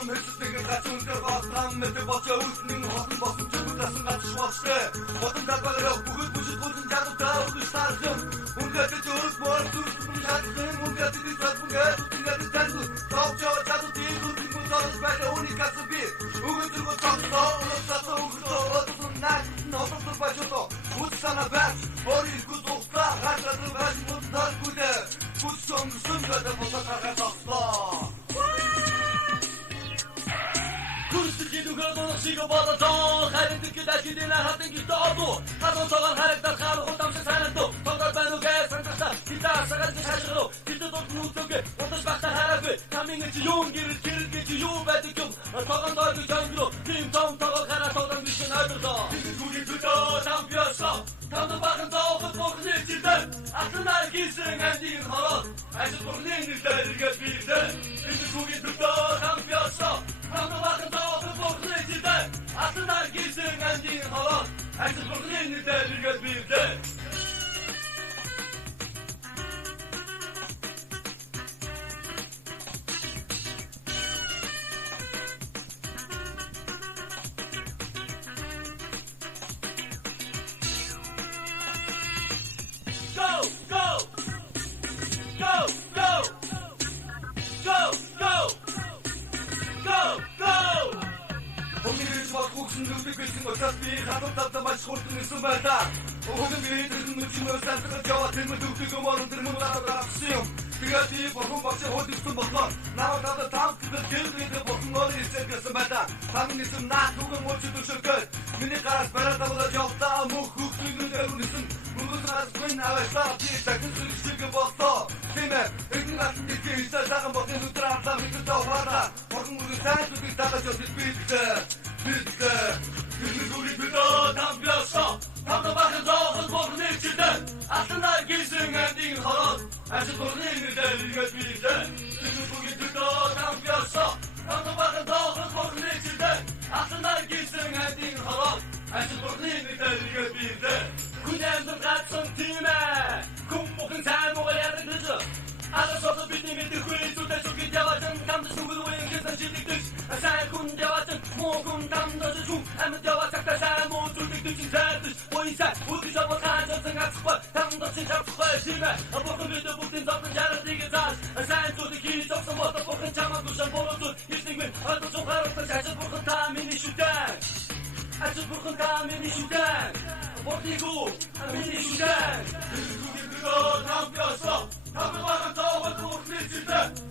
Харам хэсдэг гацунгаар батрам мэт бочоо үтнэн хотон босон зүгдсэн гацшвастэй. Хотон далбараа бүгд бүжиг гүн жадтаа өгч тархим. Үнгээд зүрх бор зүрх шатсан үнгээд зүрхгээ үнгээд тань. Товчоо жадтын зүрх мөсөс бай уникас би. Өгч зүрх цогцоо уусаа өгч наа нотос бачото. Утсана бат бори гүтуста хатад баш мутар гүдэ. Гүтсөн сүнгээд ботакага тослоо. Sigo balaton, харин дэкэдэ хидэнэ хатан гитаадо. Хатан цагаан харагдах харах утамсан санагдо. Тоглол байна уу гэж санагдсан. Гитар сагаад хашгироо. Гитад нүдгээ утас багтаа хараагүй. Камин гэж юу гэр гэж юу байдаг юм. Тоглол дойд жангро. Тим том тоглол хараа тоглол биш надад. Гүгий төдөө чемпионсоо. Танд баган тоглол бохны чидэн. Атнаар гисэн андиг хороо. Ажил бохны нэрээр иргэж бийлээ. Гүгий төдөө чемпионсоо. Танд баган тоглол бохны чидэн. Атнаар гисэн андиг хороо. Ажил бохны нэрээр иргэж бийлээ.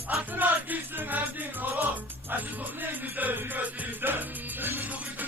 Atnar gitsin endin hava. Acı burnun güzel yürüyor.